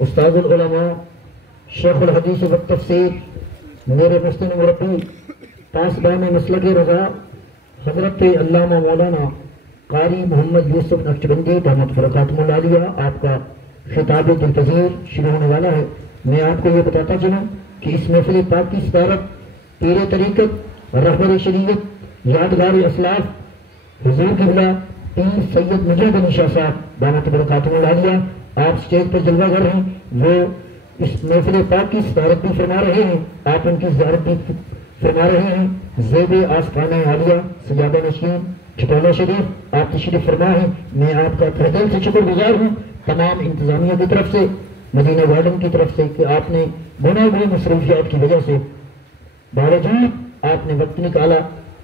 استاد العلماء شیخ الحدیث و تفسیر میرے مستن مربی پاسبان مسلک رضا حضرت علامہ مولانا قاری محمد یوسف نقشبندی دامت برکاتہ العالیہ آپ کا خطاب دل پذیر شروع ہونے والا ہے۔ میں آپ کو یہ بتاتا چلوں کہ اس محفل پاک کی صدارت پیر طریقت رہبر شریعت یادگار اسلاف حضور قبلہ پیر سید مجید علی شاہ صاحب دامت برکاتہ العالیہ آپ سٹیج پر جلوہ گر ہیں، وہ اس محفل پاک کی صدارت بھی فرما رہے ہیں، آپ ان کی زیارت بھی فرما رہے ہیں۔ زیب آستانہ عالیہ سجادہ نشین چھپولہ شریف آپ تشریف فرما ہیں۔ میں آپ کا تہ دل سے شکر گزار ہوں تمام انتظامیہ کی طرف سے، مدینہ وارڈن کی طرف سے، کہ آپ نے بنا ہوئی مصروفیات کی وجہ سے باوجود آپ نے وقت نکالا،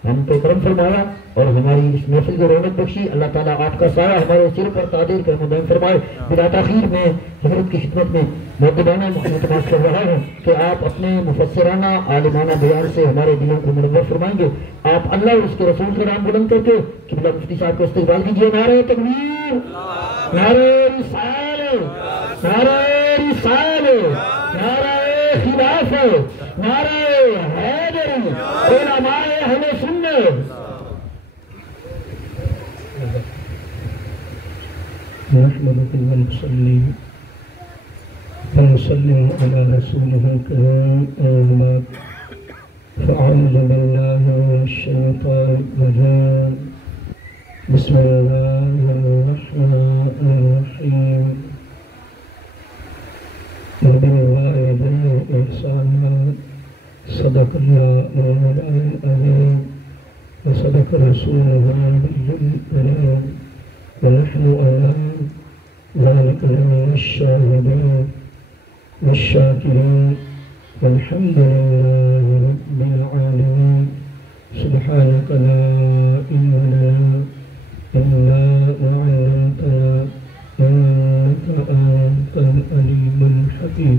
ہم پہ کرم فرمایا اور ہماری اس محفل کو رونق بخشی۔ اللہ تعالیٰ آپ کا سایہ ہمارے سر پر تعدیر کا مدام فرمائے۔ بلا تاخیر میں حضرت کی خدمت میں مؤدبانہ مخاطبات کر رہا ہوں کہ آپ اپنے مفسرانہ عالمانہ بیان سے ہمارے دلوں کو منور فرمائیں گے۔ آپ اللہ اور اس کے رسول کا نام بلند کر کے قبلہ مفتی صاحب کو استقبال کیجیے۔ نعرہ تکبیر، نعرہ رسالت، نعرہ رسالت، نعرہ خلافت، نعرہ حیدری، علماء اہل سنت۔ نحمدہ ونصلی ونسلم علی رسولہ الکریم، اما بعد، فاعوذ باللہ من الشیطان الرجیم، بسم اللہ الرحمن الرحیم، وبالوالدین احسانا، صدق اللہ العظیم وصدق رسولہ النبی الکریم، ونحن على ذلك من الشاهدين والشاكرين والحمد لله رب العالمين، سبحانك لا علم لنا إلا ما علمتنا إنك أنت العليم الحكيم۔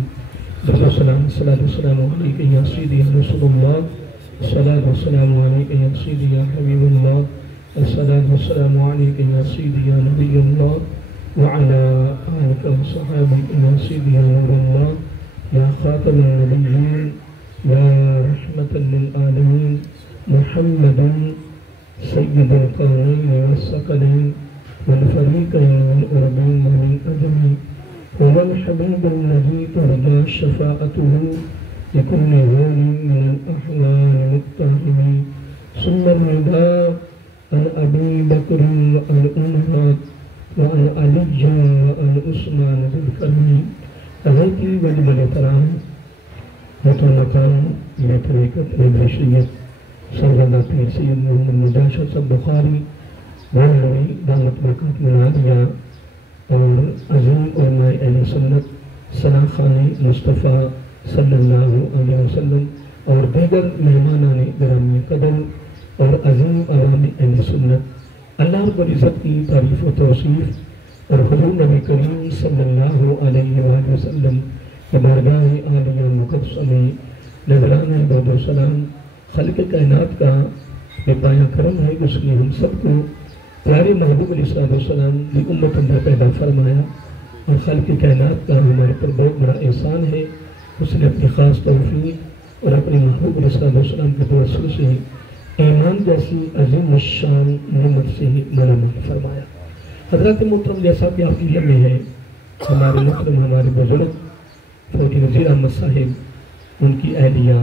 الصلاة والسلام عليك يا سيدي يا رسول الله، الصلاة والسلام عليك يا سيدي يا حبيب الله، الصلاة والسلام عليك يا سيدي يا نبي الله، وعلى آلك وصحابك يا سيدي يا نور الله، يا خاتم النبيين، يا رحمة للعالمين، محمد سيد القرنين والثقلين والفريقين والأربين والأدمين، هو الحبيب الذي ترجى شفاعته لكل غول من الأحوال المتهمين، ثم الرضا عن أبي بكر وعن عمر وعن علي وعن عثمان ذي القرنين۔ حضرت ولی الاحترام متعلقان یہ طریقت رہبر شریعت سرگردہ پیر سید محمد مجاشد صاحب بخاری والنوی دامت برکاتہ العالیہ اور عظیم علماء اہل سنت ثنا خان مصطفیٰ صلی اللہ علیہ وسلم اور دیگر مہمانان گرامی قدر اور عظیم عوام اہل سنت، اللہ رب العزت کی تعریف و توصیف اور حضور نبی کریم صلی اللہ علیہ وآلہ وسلم کے بارگاہ عالیہ مقدسہ میں نذرانہ درود و سلام خلق کائنات کا بے پایہ کرم ہے کہ اس نے ہم سب کو پیارے محبوب علیہ السلام کی امت اندر پیدا فرمایا، اور خلق کائنات کا ہمارے پر بہت بڑا احسان ہے۔ اس نے اپنی خاص توفیق اور اپنے محبوب علیہ السلام کے توسل سے ایمان جیسی عظیم الشان نعمت سے ہی منعمت فرمایا۔ حضرت محترم جیسا کہ آپ کی علم میں ہے، ہمارے محترم ہمارے بزرگ فوجی نذیر احمد صاحب، ان کی اہلیہ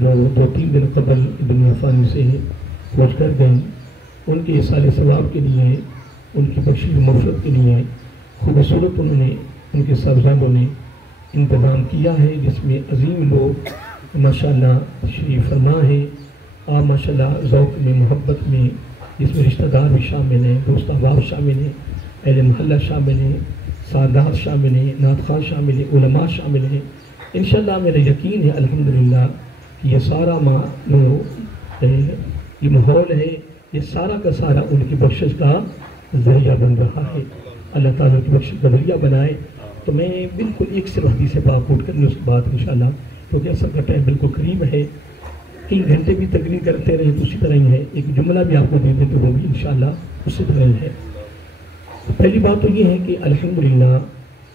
جو 2-3 دن قبل دنیا فانی سے پہنچ کر گئیں، ان کے اصال ثواب کے لیے، ان کی بخشش مغفرت کے لیے خوبصورت انہوں نے ان کے صاحبزادوں نے انتظام کیا ہے، جس میں عظیم لوگ ماشاءاللہ تشریف فرما ہے۔ آپ ماشاءاللہ ذوق میں محبت میں، جس میں رشتہ دار بھی شامل ہیں، دوست احباب شامل ہیں، اہل محلہ شامل ہیں، سادات شامل ہیں، نعت خواں شامل ہیں، علماء شامل ہیں۔ انشاءاللہ میرا یقین ہے الحمدللہ کہ یہ سارا یہ ماحول ہے، یہ سارا کا سارا ان کی بخشش کا ذریعہ بن رہا ہے۔ اللہ تعالیٰ کی بخشش کا ذریعہ بنائے۔ تو میں بالکل ایک صرف حدیث پاک کوٹ کرنے اس کے بعد انشاءاللہ، کیونکہ اثر کا ٹائم بالکل قریب ہے، کئی گھنٹے بھی تقریر کرتے رہے تو اسی طرح ہی ہے، ایک جملہ بھی آپ کو دے دیتے ہوں گی انشاءاللہ اسی طرح ہے۔ پہلی بات تو یہ ہے کہ الحمدللہ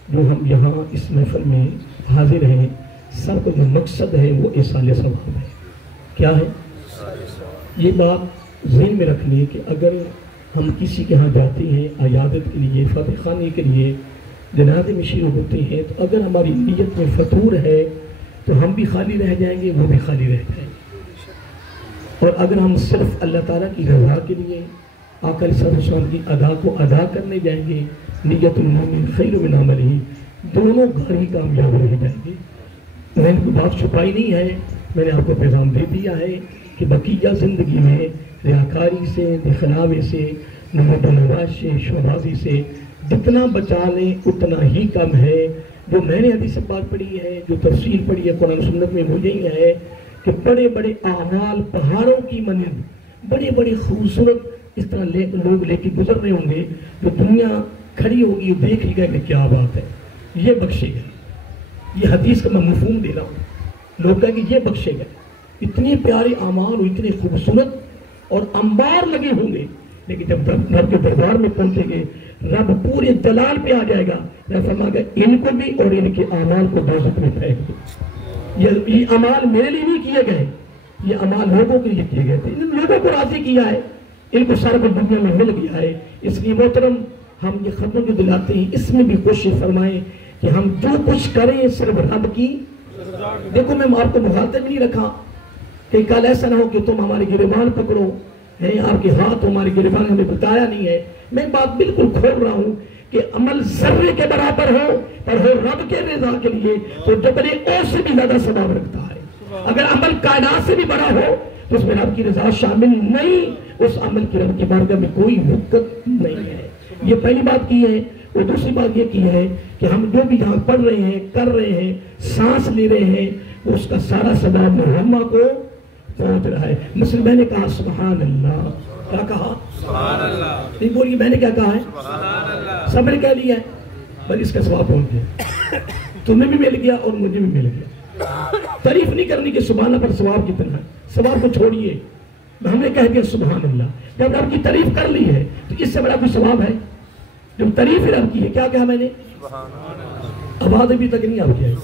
جو ہم یہاں اس محفل میں حاضر ہیں، سب کا جو مقصد ہے وہ ایصال ثواب ہے. کیا ہے؟ یہ بات ذہن میں رکھنی ہے کہ اگر ہم کسی کے ہاں جاتے ہیں عیادت کے لیے، فاتح خانی کے لیے، جنازے میں شروع ہوتے ہیں، تو اگر ہماری نیت میں فطور ہے تو ہم بھی خالی رہ جائیں گے، وہ بھی خالی رہ جائیں گے. اور اگر ہم صرف اللہ تعالیٰ کی رضا کے لیے آقا علیہ السلام کی ادا کو ادا کرنے جائیں گے، نیت المومن خیر من عملہ، دونوں گھر کامیاب رہ جائیں گے. میں نے کوئی بات چھپائی نہیں ہے، میں نے آپ کو پیغام دے دیا ہے کہ بقیہ زندگی میں ریاکاری سے، دکھلاوے سے، نمود و نمائش سے، شوبازی سے جتنا بچا لیں اتنا ہی کم ہے. جو میں نے حدیث بات پڑھی ہے، جو تفصیل پڑھی ہے قرآن سنت میں، وہ یہی ہے کہ بڑے بڑے اعمال پہاڑوں کی مانند بڑے بڑے خوبصورت اس طرح لوگ لے کے گزر رہے ہوں گے، جو دنیا کھڑی ہوگی دیکھ گئے کہ کیا بات ہے، یہ بخشے گا. یہ حدیث کا میں مفہوم دے رہا ہوں. لوگ کہیں کہ یہ بخشے گا. اتنے پیارے اعمال اور اتنے خوبصورت اور انبار لگے ہوں گے، لیکن جب رب کے دربار میں پہنچیں گے رب پورے جلال پہ آ جائے گا. رب فرمائے گا ان کو بھی اور ان کے اعمال کو دوزخ میں پھینک دو. یہ اعمال میرے لیے نہیں کیے گئے، یہ اعمال لوگوں کے لیے کیے گئے تھے. ان لوگوں کو راضی کیا ہے، ان کو سارا کچھ دنیا میں مل گیا ہے. اس لیے محترم ہم یہ خبر جو دلاتے ہیں اس میں بھی کوشش فرمائیں کہ ہم جو کچھ کریں صرف رب کی. دیکھو میں آپ کو مخاطب نہیں رکھا کہ کل ایسا نہ ہو کہ تم ہمارے گریبان پکڑو، آپ کے ہاتھ ہمارے گریبان ہمیں بتایا نہیں ہے. میں بات بالکل کھول رہا ہوں کہ عمل ذرے کے برابر ہو پر ہو رب کے رضا کے لیے تو جبل اوحد سے بھی زیادہ ثواب رکھتا ہے. اگر عمل کائنات سے بھی بڑا ہو تو اس میں رب کی رضا شامل نہیں، اس عمل کی رب کی بارگاہ میں کوئی حقت نہیں ہے. یہ پہلی بات کی ہے. اور دوسری بات یہ کی ہے کہ ہم جو بھی یہاں پڑھ رہے ہیں، کر رہے ہیں، سانس لے رہے ہیں، اس کا سارا ثواب محمد کو پہنچ رہا ہے. مسلم میں نے کہا سبحان اللہ. کیا کہا؟ سبحان اللہ. نہیں بولیے میں نے کیا کہا ہے؟ سبحان اللہ. سب نے کہہ لیا ہے بس اس کا ثواب پہنچ گیا. تمہیں بھی مل گیا اور مجھے بھی مل گیا. تعریف نہیں کرنی کہ سبحان اللہ پر ثواب کتنا ہے. ثواب کو چھوڑیے، ہم نے کہہ دیا سبحان اللہ. جب رب کی تعریف کر لی ہے تو اس سے بڑا کوئی ثواب ہے؟ جب تعریف رب کی ہے کیا کہا میں نے؟ آواز ابھی تک نہیں آپ کی آئی.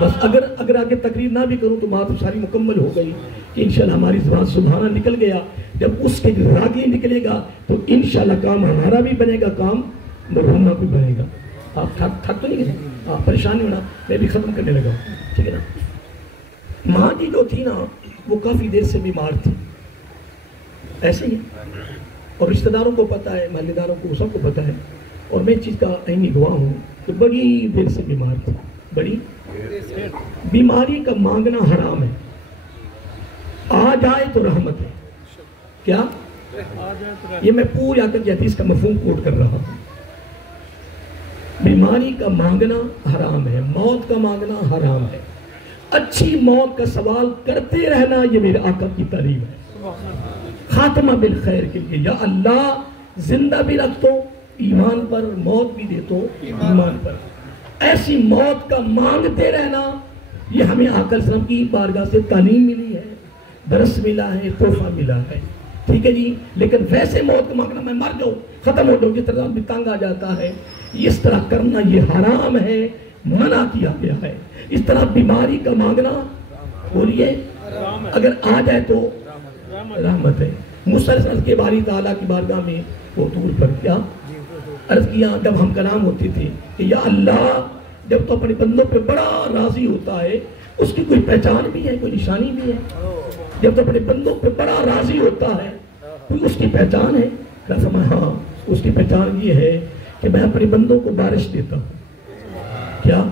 بس اگر آگے تقریر نہ بھی کروں تو بات ساری مکمل ہو گئی کہ انشاءاللہ ہماری زبان سبحانہ نکل گیا. جب اس کے راگی نکلے گا تو انشاءاللہ کام ہمارا بھی بنے گا، کام مرحومہ بھی بنے گا. آپ تھک تو نہیں گئے؟ آپ پریشان نہیں ہونا، میں بھی ختم کرنے لگا. ٹھیک ہے نا؟ ماں جی جو تھی نا وہ کافی دیر سے بیمار تھی، ایسے ہی اور رشتہ داروں کو پتہ ہے، محلے داروں کو سب کو پتہ ہے. اور میں اس چیز کا عینی گواہ ہوں کہ بڑی دیر سے بیمار تھی. بڑی بیماری کا مانگنا حرام ہے. آ جائے تو رحمت ہے. کیا؟ یہ میں پوری آیت کی حدیث کا مفہوم کوٹ کر رہا ہوں. بیماری کا مانگنا حرام ہے، موت کا مانگنا حرام ہے. اچھی موت کا سوال کرتے رہنا یہ میرے آقا کی تعلیم ہے. خاتمہ بالخیر کے لیے یا اللہ زندہ بھی رکھ تو ایمان پر، موت بھی دے تو ایمان پر. ایسی موت کا مانگتے رہنا یہ ہمیں آقا علیہ السلام کی بارگاہ سے تعلیم ملی ہے، درس ملا ہے، تحفہ ملا ہے. ٹھیک ہے جی. لیکن ویسے موت کو مانگنا میں مر جاؤں، ختم ہو جاؤں، جس طرح بھی تنگ آ جاتا ہے، اس طرح کرنا یہ حرام ہے، منع کیا گیا ہے. اس طرح بیماری کا مانگنا بولیے اگر آ جائے تو رحمت ہے. مسلسل کے باری تعالیٰ کی بارگاہ میں وہ دور پر کیا عرض کیا جب ہم کلام ہوتی تھی کہ یا اللہ جب تو اپنے بندوں پہ بڑا راضی ہوتا ہے اس کی کوئی پہچان بھی ہے، کوئی نشانی بھی ہے. جب تو اپنے بندوں پہ بڑا راضی ہوتا ہے کوئی اس کی پہچان ہے. ہاں اس کی پہچان یہ ہے کہ میں اپنے بندوں کو بارش دیتا ہوں. کیا؟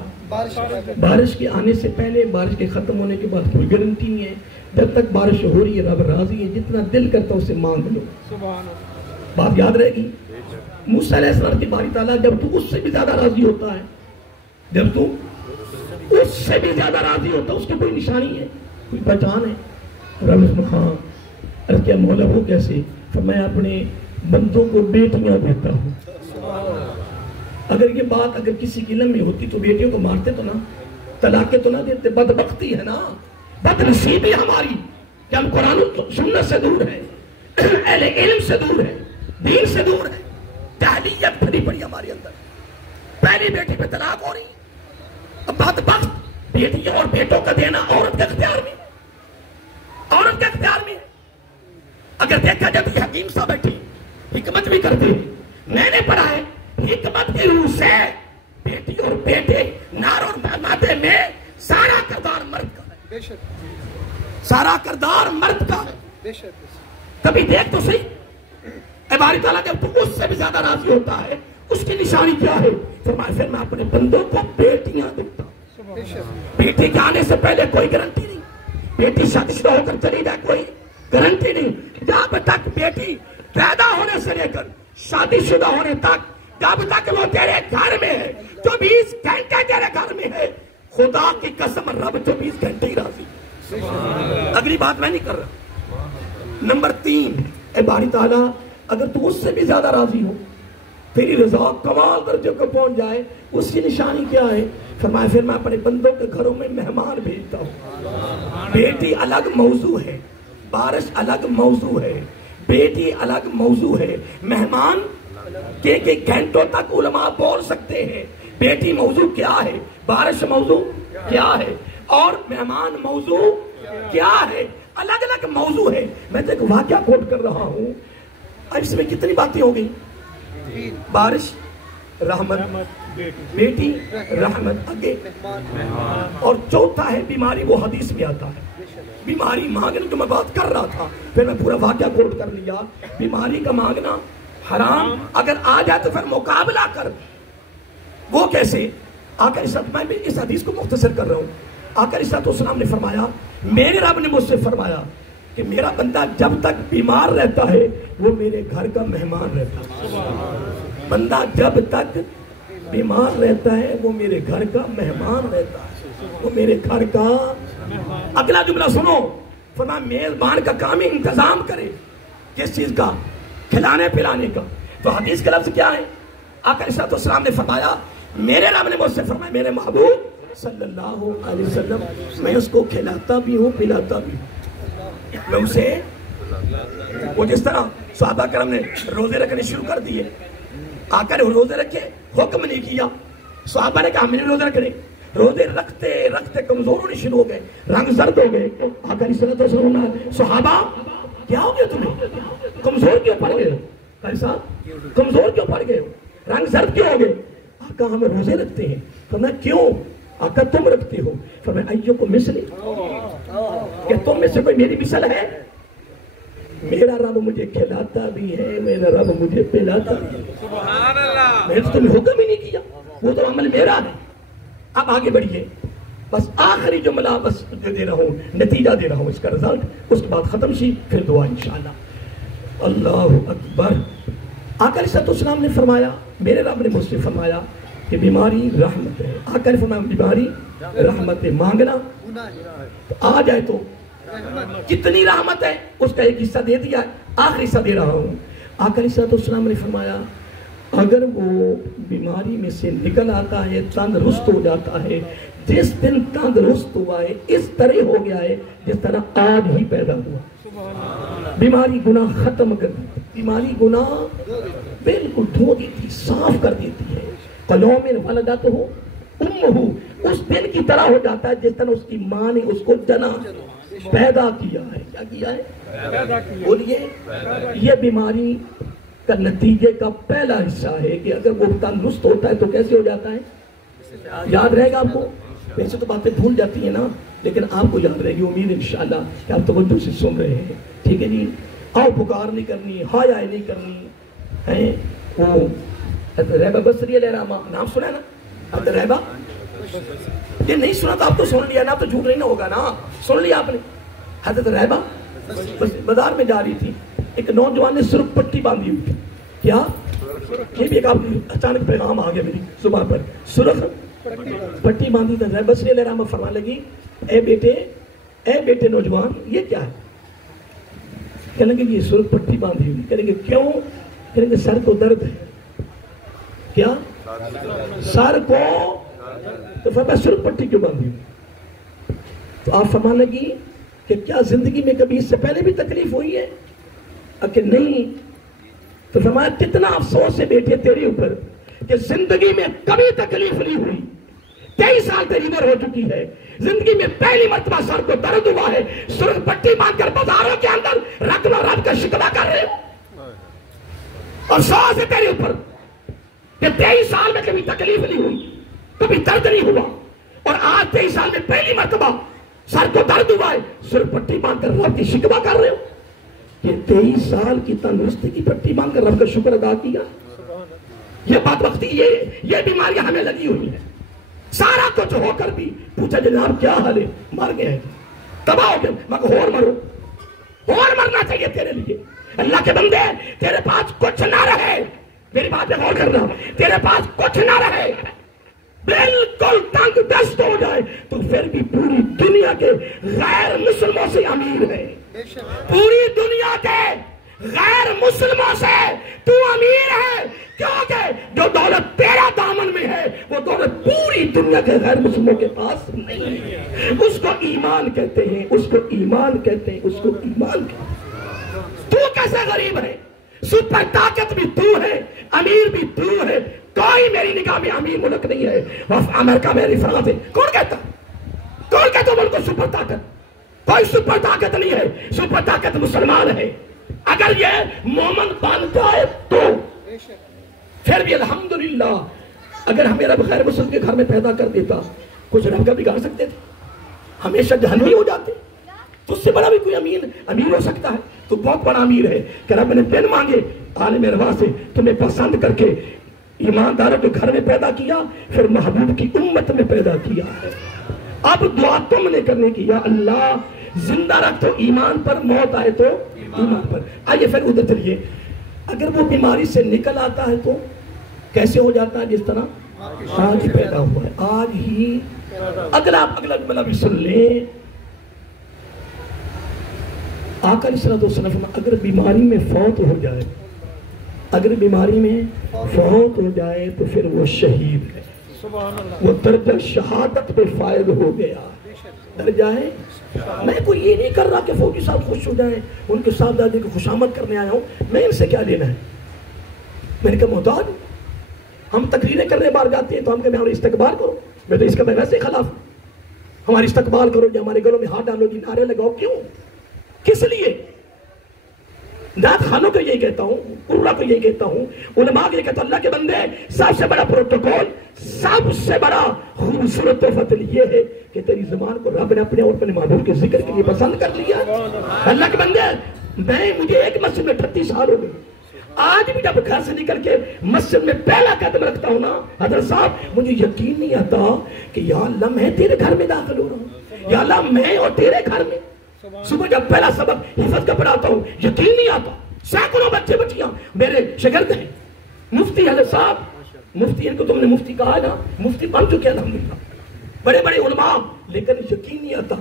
بارش کے آنے سے پہلے، بارش کے ختم ہونے کے بعد کوئی گارنٹی نہیں ہے. جب تک بارش ہو رہی ہے رب راضی ہے، جتنا دل کرتا اسے مانگ لو. بات یاد رہے گی. موسیٰ علیہ السلام کی باری تعالیٰ جب تو اس سے بھی زیادہ راضی ہوتا ہے، جب تو اس سے بھی زیادہ راضی ہوتا ہے، اس کی کوئی نشانی ہے، کوئی پہچان ہے. رب ہاں عرض کیا مولا وہ کیسے؟ فرمایا اپنے بندوں کو بیٹیاں دیتا ہوں. اگر یہ بات اگر کسی کی علم میں ہوتی تو بیٹیوں کو مارتے تو نہ، طلاقیں تو نہ دیتے. بدبختی ہے نا، بد نصیبی ہماری کہ ہم قرآن و سنت سے دور ہیں، اہل علم سے دور ہیں، دین سے دور ہیں. جاہلیت بھری پڑی ہمارے اندر. پہلی بیٹی پہ طلاق ہو رہی. اب بدبخت بیٹی اور بیٹوں کا دینا عورت کے اختیار میں, عورت کے اختیار میں. اگر دیکھا جائے تو یہ حکیم صاحب بیٹھی حکمت بھی کرتے ہیں, میں نے پڑھا ہے حکمت کی روح سے بیٹی اور بیٹے نار اور مادے میں سارا کردار مرد کا ہے, سارا کردار مرد کا ہے. کبھی دیکھ تو صحیح اے باری تعالیٰ جب تو اس سے بھی زیادہ راضی ہوتا ہے اس کی نشانی کیا ہے؟ فرمایا پھر میں اپنے بندوں کو بیٹیاں دیتا ہوں. بیٹی کے آنے سے پہلے کوئی گارنٹی نہیں, بیٹی شادی شدہ ہو کر چلی جائے کوئی گارنٹی نہیں. جب تک بیٹی پیدا ہونے سے لے کر شادی شدہ ہونے تک, جب تک وہ تیرے گھر میں ہے 24 گھنٹے تیرے گھر میں ہے, خدا کی قسم رب 24 گھنٹے ہی راضی. اگلی بات میں نہیں کر رہا. نمبر 3, اے باری تعالیٰ اگر تو اس سے بھی زیادہ راضی ہو, تیری رضا کمال درجے کو پہنچ جائے, اس کی نشانی کیا ہے؟ فرمایا پھر میں اپنے بندوں کے گھروں میں مہمان بھیجتا ہوں. بیٹی الگ موضوع ہے, بارش الگ موضوع ہے, بیٹی الگ موضوع ہے. مہمان کے گھنٹوں تک علماء بول سکتے ہیں بیٹی موضوع کیا ہے, بارش موضوع کیا ہے, اور مہمان موضوع کیا ہے. الگ الگ موضوع ہے. میں تو ایک واقعہ کوٹ کر رہا ہوں. اب اس میں کتنی باتیں ہو گئی؟ بارش رحمت, بیٹی رحمت, آگے اور چوتھا ہے بیماری. وہ حدیث میں آتا ہے بیماری مانگنے جو میں بات کر رہا تھا, پھر میں پورا واقعہ کوٹ کر لیا. بیماری کا مانگنا حرام, اگر آ جائے تو پھر مقابلہ کر. وہ کیسے؟ آقا میں اس حدیث کو مختصر کر رہا ہوں. آقا علیہ السلام نے فرمایا, میرے رب نے مجھ سے فرمایا کہ میرا بندہ جب تک بیمار رہتا ہے وہ میرے گھر کا مہمان رہتا ہے. بندہ جب تک بیمار رہتا ہے وہ میرے گھر کا مہمان رہتا ہے, وہ میرے گھر کا. اگلا جملہ سنو, فرمایا میزبان کا کام انتظام کرے. کس چیز کا؟ کھلانے پلانے کا. تو حدیث کا لفظ کیا ہے؟ آقا علیہ السلام نے فرمایا, میرے رب نے مجھ سے فرمایا میرے محبوب صلی اللہ علیہ وسلم میں اس کو کھلاتا بھی ہوں پلاتا بھی ہوں. میں اسے, وہ جس طرح صحابہ کرام نے روزے رکھنے شروع کر دیے, آقا نے روزے رکھے, حکم نہیں کیا. صحابہ نے کہا ہم نے روزے رکھنے, روزے رکھتے رکھتے کمزور ہونے شروع ہو گئے, رنگ زرد ہو گئے. آقا علیہ السلام نے, صحابہ کیا ہو گیا تمہیں, کمزور کیوں پڑ گئے ہو؟ ایسا کمزور کیوں پڑ گئے ہو, رنگ زرد کیوں ہو گئے؟ آقا ہم روزے رکھتے ہیں. فرمایا کیوں؟ آقا تم رکھتے ہو. فرمایا ایوکم مثلی, کہ تم میں سے کوئی میری مثل ہے؟ میرا رب مجھے کھلاتا بھی ہے, میرا رب مجھے پلاتا بھی ہے. سبحان اللہ. میں تو تمہیں حکم ہی نہیں کیا, وہ تو عمل میرا ہے. اب آگے بڑھیے, بس آخری جملہ بس دے رہا ہوں, نتیجہ دے رہا ہوں اس کا رزلٹ, اس کے بعد ختم شی, پھر دعا انشاءاللہ. اللہ اکبر. آقا علیہ السلام نے فرمایا, میرے رب نے مجھ سے فرمایا کہ بیماری رحمت ہے. آقا نے فرمایا بیماری رحمت ہے, مانگنا آ جائے تو کتنی رحمت ہے, اس کا ایک حصہ دے دیا, آخری حصہ دے رہا ہوں. آقا علیہ السلام نے فرمایا اگر وہ بیماری میں سے نکل آتا ہے, تندرست ہو جاتا ہے, جس دن تندرست ہوا ہے اس طرح ہو گیا ہے جس طرح آج ہی پیدا ہوا. بیماری گناہ ختم کر دیتی, بیماری گناہ بالکل دھو دیتی, صاف کر دیتی ہے. قلوم ولدت ہو امہ, اس دن کی طرح ہو جاتا ہے جس طرح اس کی ماں نے اس کو جنا پیدا کیا ہے. کیا کیا ہے؟ بولیے. یہ بیماری کا نتیجے کا پہلا حصہ ہے کہ اگر وہ تندرست ہوتا ہے تو کیسے ہو جاتا ہے؟ یاد رہے گا آپ کو؟ ویسے تو باتیں بھول جاتی ہیں نا, لیکن آپ کو یاد رہے گی امید انشاءاللہ کہ آپ توجہ سے سن رہے ہیں. ٹھیک ہے جی, آؤ پکار نہیں کرنی, ہائے ہائے نہیں کرنی ہے. وہ رہبہ بصری علیہ الرحمہ نام سنا ہے نا, اب رہبہ یہ نہیں سنا تو آپ تو سن لیا نا, تو جھوٹ نہیں نہ ہوگا نا, سن لیا آپ نے. حضرت رہبہ بازار میں جا رہی تھی, ایک نوجوان نے سرخ پٹی باندھی ہوئی تھی. کیا یہ بھی ایک آپ اچانک پیغام آ گیا میری زبان پر, سرخ پٹی باندھی تھی. رہبہ بصری علیہ الرحمہ فرمانے لگی اے بیٹے نوجوان یہ کیا ہے؟ کہنے لگے یہ سرخ پٹی باندھی ہوئی. کہنے لگے کیوں؟ کہنے لگے سر کو درد ہے. کیا سر کو؟ تو فرمایا سرخ پٹی کیوں باندھی ہوئی؟ تو آپ فرمانے لگی کہ کیا زندگی میں کبھی اس سے پہلے بھی تکلیف ہوئی ہے؟ کہ نہیں. تو فرمایا کتنا افسوس ہے بیٹے تیرے اوپر کہ زندگی میں کبھی تکلیف نہیں ہوئی، 23 سال تیری عمر ہو چکی ہے، زندگی میں پہلی مرتبہ سر کو درد ہوا ہے، سرخ پٹی باندھ کر بازاروں کے اندر رب کا شکوہ کر رہے ہو، اور 100 سے تیرے اوپر کہ 23 سال میں کبھی تکلیف نہیں ہوئی، کبھی درد نہیں ہوا، اور آج 23 سال میں پہلی مرتبہ سر کو درد ہوا ہے، سر پٹی باندھ کر رب کی شکوہ کر رہے ہو۔ یہ 23 سال کی تندرستی کی پٹی باندھ کر رب کا شکر ادا کیا، یہ بدبختی، یہ بیماریاں ہمیں لگی ہوئی ہیں، سارا کچھ ہو کر بھی پوچھا جناب کیا حال ہے، مر گئے ہیں، تباہ ہو گئے، مگر اور مرو، اور مرنا چاہیے تیرے لیے۔ اللہ کے بندے تیرے پاس کچھ نہ رہے، میری بات پہ غور کرنا، تیرے پاس کچھ نہ رہے، بالکل تنگ دست ہو جائے تو پھر بھی پوری دنیا کے غیر مسلموں سے امیر ہے، پوری دنیا کے غیر مسلموں سے تو امیر ہے، کیونکہ جو دولت تیرا دامن میں ہے وہ دولت پوری دنیا کے غیر مسلموں کے پاس نہیں ہے۔ اس کو ایمان کہتے ہیں، اس کو ایمان کہتے ہیں، اس کو ایمان کہتے ہیں۔ تو کیسے غریب ہے؟ سپر طاقت بھی تو ہے، امیر بھی تو ہے، کوئی میری نگاہ میں امیر ملک نہیں ہے، امریکہ میری فرانس ہے، کون کہتا ملک کو سپر طاقت؟ کوئی سپر طاقت نہیں ہے، سپر طاقت مسلمان ہے۔ اگر یہ مومن بن جائے تو پھر بھی الحمدللہ، اگر ہمیں رب غیر مسلم کے گھر میں پیدا کر دیتا، کچھ رب کا بگاڑ سکتے تھے، ہمیشہ جہنمی ہو جاتے۔ تو اس سے بڑا بھی کوئی امیر ہو سکتا ہے، تو بہت بڑا امیر ہے کہ رب نے بن مانگے عالم روا سے تمہیں پسند کر کے ایمانداروں کے گھر میں پیدا کیا، پھر محبوب کی امت میں پیدا کیا ہے۔ اب دعا تم نے کرنے کی، یا اللہ زندہ رکھ تو ایمان پر، موت آئے تو ایمان پر۔ آئیے پھر ادھر چلیے، اگر وہ بیماری سے نکل آتا ہے تو کیسے ہو جاتا ہے؟ جس طرح آج ہی پیدا ہوا ہے، آج ہی۔ اگلا جملہ بھی سن لیں، آقا علیہ السلام اگر بیماری میں فوت ہو جائے، اگر بیماری میں فوت ہو جائے تو پھر وہ شہید ہے، وہ درجہ شہادت پہ فائد ہو گیا، درجہ ہے۔ میں کوئی یہ نہیں کر رہا کہ فوجی صاحب خوش ہو جائیں، ان کے ساتھ دادے کو خوشامد کرنے آیا ہوں، میں ان سے کیا لینا ہے، میں نے کہا محتاج، ہم تقریریں کرنے باہر جاتے ہیں تو ہم کہتے ہیں ہمارے استقبال کرو، میں تو اس کا میں ویسے خلاف ہوں، ہماری استقبال کرو، جو ہمارے گلوں میں ہاتھ ڈالو جی، نعرے لگاؤ، کیوں، کس لیے؟ نعت خانوں کو یہی کہتا ہوں، قرآن کو یہی کہتا ہوں، علماء کو یہ کہتا ہوں، اللہ کے بندے سب سے بڑا پروٹوکول، سب سے بڑا خوبصورت تحفہ یہ ہے کہ تیری زبان کو رب نے اپنے اور اپنے محبوب کے ذکر کے لیے پسند کر لیا۔ اللہ کے بندے مجھے ایک مسجد میں 38 سال ہو گئے، آج بھی جب گھر سے نکل کے مسجد میں پہلا قدم رکھتا ہوں نا حضرت صاحب، مجھے یقین نہیں آتا کہ یا اللہ میں تیرے گھر میں داخل ہو رہا ہوں، یا اللہ میں اور تیرے گھر میں۔ صبح جب پہلا سبق حفظ کا پڑھاتا ہوں، یقین نہیں آتا، سینکڑوں بچے بچیاں میرے شاگرد ہیں، مفتی حضرت صاحب، مفتی ان کو تم نے مفتی کہا ہے نا، مفتی بن چکے الحمدللہ، بڑے بڑے علماء، لیکن یقین نہیں آتا۔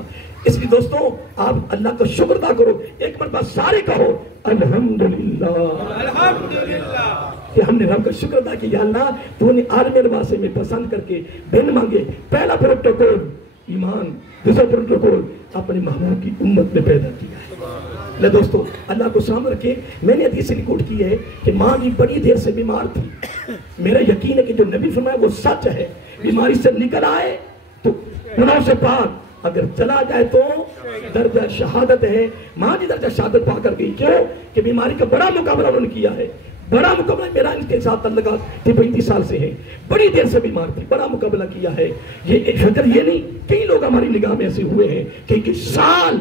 اس لیے دوستوں آپ اللہ کا شکر ادا کرو، ایک مرتبہ سارے کہو الحمدللہ، کہ ہم نے رب کا شکر ادا کیا، اللہ تو نے عالم روا سے میں پسند کر کے بن مانگے، پہلا پروٹوکول ایمان، دوسرا پروٹوکول اپنے محبوب کی امت میں پیدا کیا ہے۔ لے دوستو اللہ کو سامنے رکھے، میں نے حدیث ریکارڈ کی ہے کہ ماں بھی بڑی دیر سے بیمار تھی، میرا یقین ہے کہ جو نبی فرمایا وہ سچ ہے، بیماری سے نکل آئے تو گناہوں سے پاک، اگر چلا جائے تو درجہ شہادت ہے۔ ماں جی درجہ شہادت پا کر گئی، کیوں کہ بیماری کا بڑا مقابلہ انہوں نے کیا ہے، بڑا مقابلہ، میرا ان کے ساتھ تعلقات 35 سال سے ہے، بڑی دیر سے بیمار تھی، بڑا مقابلہ کیا ہے۔ یہ فکر یہ نہیں، کئی لوگ ہماری نگاہ میں ایسے ہوئے ہیں کئی سال،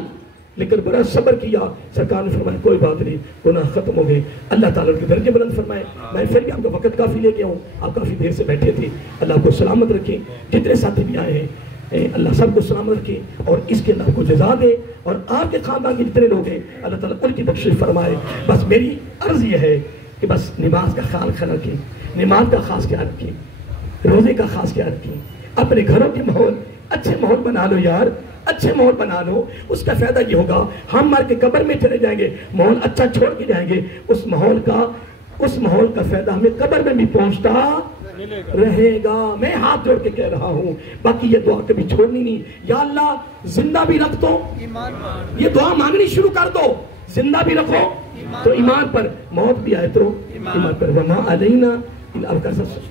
لیکن بڑا صبر کیا، سرکار نے فرمایا کوئی بات نہیں، گناہ ختم ہو گئے، اللہ تعالیٰ کے درجے بلند فرمائے۔ میں پھر بھی آپ کا وقت کافی لے کے ہوں، آپ کافی دیر سے بیٹھے تھے، اللہ کو سلامت رکھیں، جتنے ساتھی بھی آئے ہیں اللہ سب کو سلامت رکھے اور اس کے اللہ کو جزا دے، اور آپ کے خاندان کے جتنے لوگ ہیں اللہ تعالیٰ ان کی بخشش فرمائے۔ بس میری عرض یہ ہے کہ بس نماز کا خیال رکھیں، نماز کا خاص خیال رکھیں، روزے کا خاص خیال رکھیں، اپنے گھروں کے ماحول اچھے ماحول بنا لو یار، اچھے ماحول بنا لو، اس کا فائدہ یہ ہوگا ہم مر کے قبر میں چلے جائیں گے، ماحول اچھا چھوڑ کے جائیں گے، اس ماحول کا فائدہ ہمیں قبر میں بھی پہنچتا رہے گا۔ میں ہاتھ جوڑ کے کہہ رہا ہوں، باقی یہ دعا کبھی چھوڑنی نہیں، یا اللہ زندہ بھی رکھ دو، یہ دعا مانگنی شروع کر دو، زندہ بھی رکھو تو ایمان پر، موت بھی آئے تو ایمان پر، وما علینا الا البلاغ۔